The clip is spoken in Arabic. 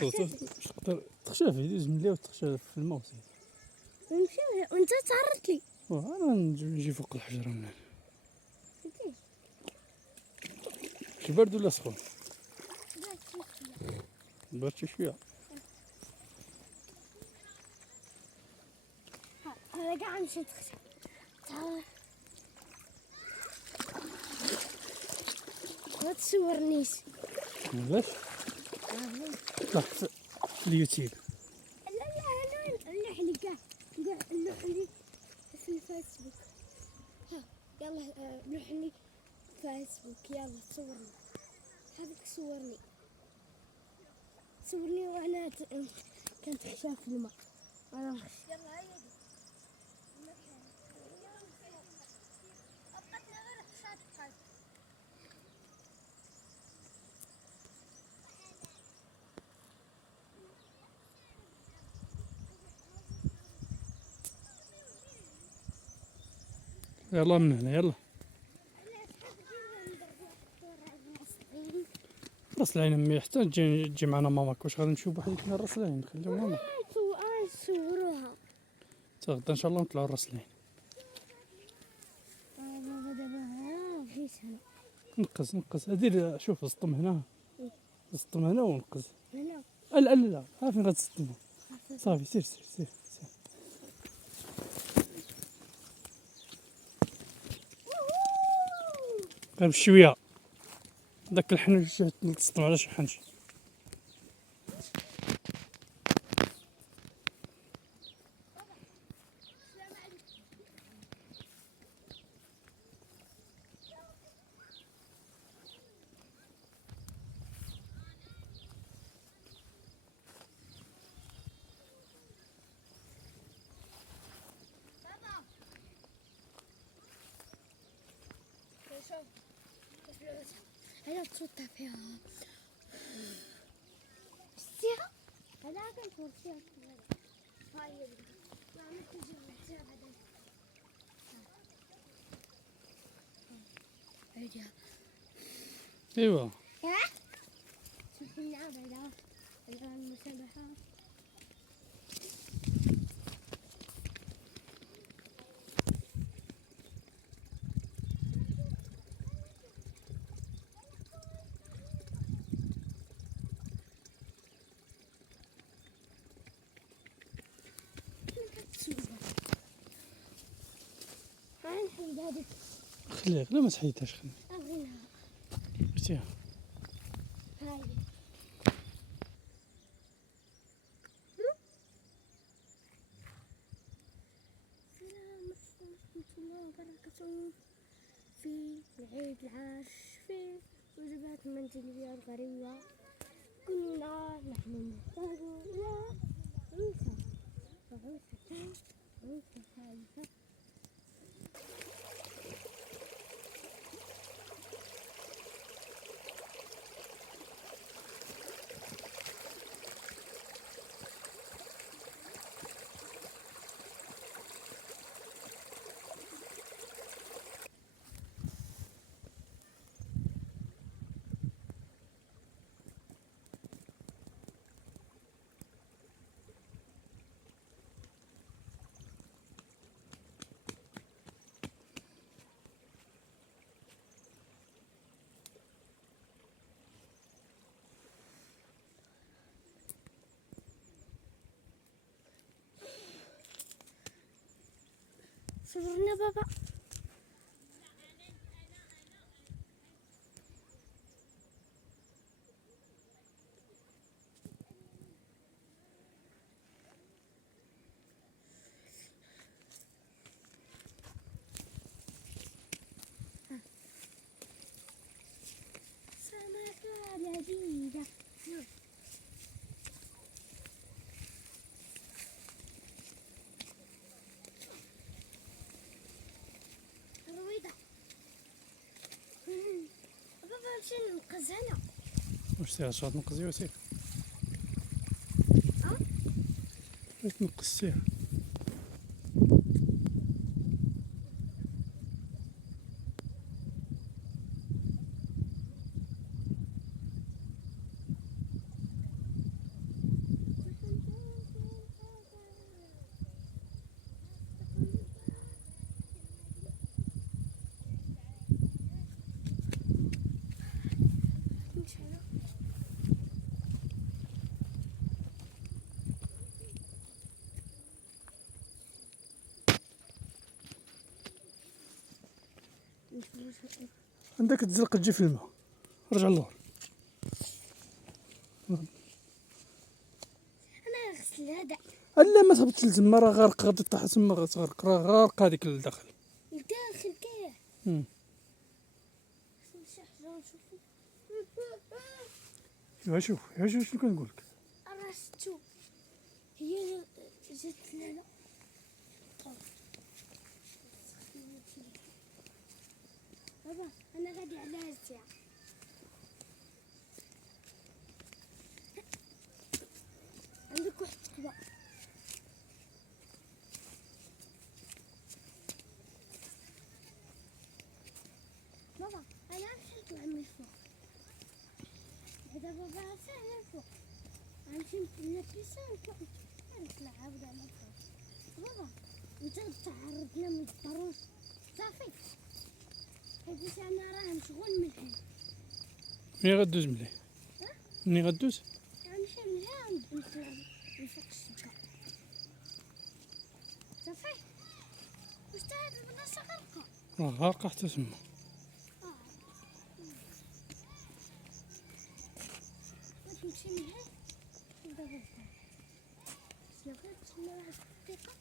تقدر تخشى في دوز ملي وتخشى في الماء وصافي. نمشي وانت تعرضت لي. انا نجي فوق الحجره من هنا. شي برد ولا سخون؟ برد شويه. انا كاع مشيت خشى. ما تصورنيش. علاش؟ طلع في اليوتيوب. لا اللوح لي كاع اللوح لي في الفيسبوك. يلا لوح لي فيسبوك. يلا صورني. حابك صورني وانا كنت خشاف في الماء. يلا هيا يلا من هنا يلا. راس العين امي حتى تجي معنا ماماك. واش غادي نمشيو بوحديتنا راس العين نخليو ماما نصوروها. حتى غدا ان شاء الله نطلعوا راس العين. بابا دابا فيش هنا. نقص ادير شوف السطم هنا. السطم هنا ونقص. هنا لا ها فين غتسطم. صافي سير. غير بشويه داك الحنوج تسطم على شي حنج. هلا تصوت فيها. شفتيها؟ هلا كنت ورثيها. هاي يعني تجي هذا. هيدا. ايوا. شوفي نلعب هذا. المسابحات. نحيد هذيك. خليها لا ما تحيدهاش خليها. أغنها. شتيها. هاي. السلام عليكم في العيد العاش في وجبات المنزلية الغريبة. كنا نحن نحتاج إلى عروسة خايفة. صورنا بابا. سمكة لذيذة. رويدة. بابا نمشي ننقز هنا. واش سير شاد تنقز يوسف؟ تنقز سير. عندك تزلق تجي في الماء. رجع اللور. انا غسل هذا الا ما تهبطش لتما راه غارق غادي طيح تما غتغرق راه غارق هذيك للداخل. الداخل كاع. مم. شي حاجه نشوفو. شوف شنو كنقول لك. راسته هي جات لنا. بابا انا غادي على هالساعه. عندك واحد التقبه. بابا انا مشيت لعمي الفوق. هذا بابا سهل الفوق. غنمشي نلبسها ونطلع عاود على الفوق. بابا انت تعرضنا من الضروس صافي. حيت انا راه مشغول من الحين. منين غدوز مليح؟ منين غدوز؟ غنمشي من هنا ونطلع من فوق الشبكه صافي. واش تا هاد البلاصه غرقه؟ راه غارقة حتى تما. نمشي من هنا ودابا لو كانت تما واحد الدقيقه